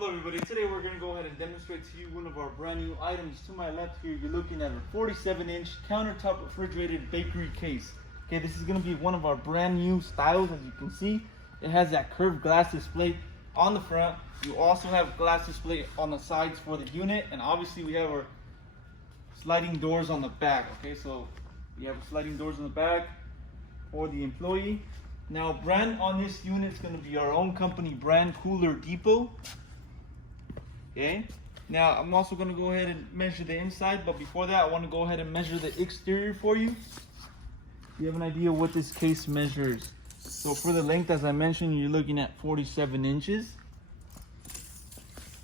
Hello everybody, today we're going to go ahead and demonstrate to you one of our brand new items. To my left here, you're looking at a 47-inch countertop refrigerated bakery case. Okay, this is going to be one of our brand new styles. As you can see, it has that curved glass display on the front. You also have glass display on the sides for the unit, and obviously we have our sliding doors on the back. Okay, so we have sliding doors on the back for the employee. Now, brand on this unit is going to be our own company brand, Cooler Depot. Okay. Now, I'm also going to go ahead and measure the inside, but before that, I want to go ahead and measure the exterior for you. You have an idea what this case measures. So for the length, as I mentioned, you're looking at 47 inches.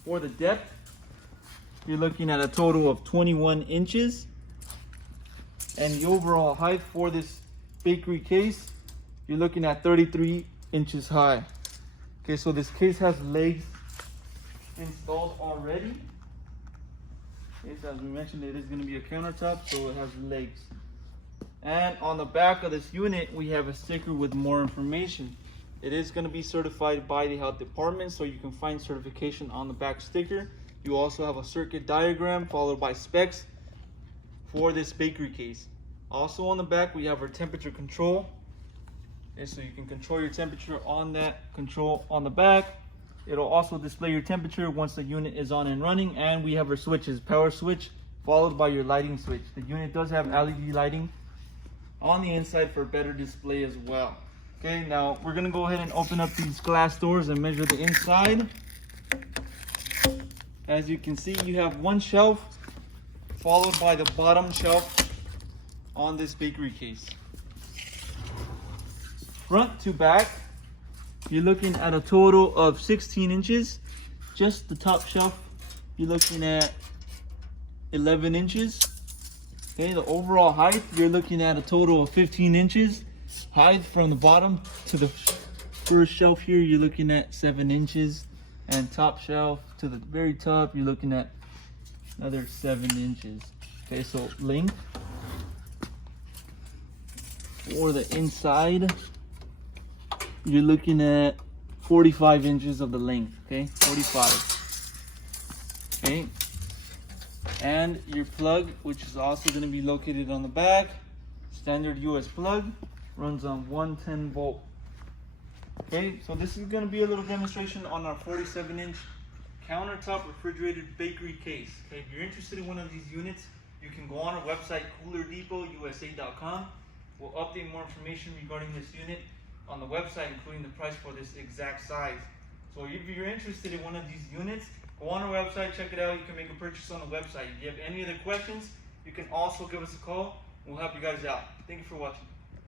For the depth, you're looking at a total of 21 inches. And the overall height for this bakery case, you're looking at 33 inches high. Okay, so this case has legs installed already. Okay, so as we mentioned, it is going to be a countertop, so it has legs. And on the back of this unit, we have a sticker with more information. It is going to be certified by the health department, so you can find certification on the back sticker. You also have a circuit diagram followed by specs for this bakery case. Also on the back, we have our temperature control. Okay, so you can control your temperature on that control on the back. It'll also display your temperature once the unit is on and running. And we have our switches, power switch followed by your lighting switch. The unit does have LED lighting on the inside for better display as well. Okay, now we're gonna go ahead and open up these glass doors and measure the inside. As you can see, you have one shelf followed by the bottom shelf on this bakery case. Front to back, you're looking at a total of 16 inches. Just the top shelf, you're looking at 11 inches. Okay, the overall height, you're looking at a total of 15 inches. Height from the bottom to the first shelf here, you're looking at 7 inches. And top shelf to the very top, you're looking at another 7 inches. Okay, so length for the inside, you're looking at 45 inches of the length. Okay, 45. Okay, and your plug, which is also going to be located on the back, standard US plug, runs on 110 volt. Okay, so this is going to be a little demonstration on our 47-inch countertop refrigerated bakery case. Okay, if you're interested in one of these units, you can go on our website, coolerdepotusa.com. We'll update more information regarding this unit on the website, including the price for this exact size. So if you're interested in one of these units, go on our website, check it out. You can make a purchase on the website. If you have any other questions, you can also give us a call. We'll help you guys out. Thank you for watching.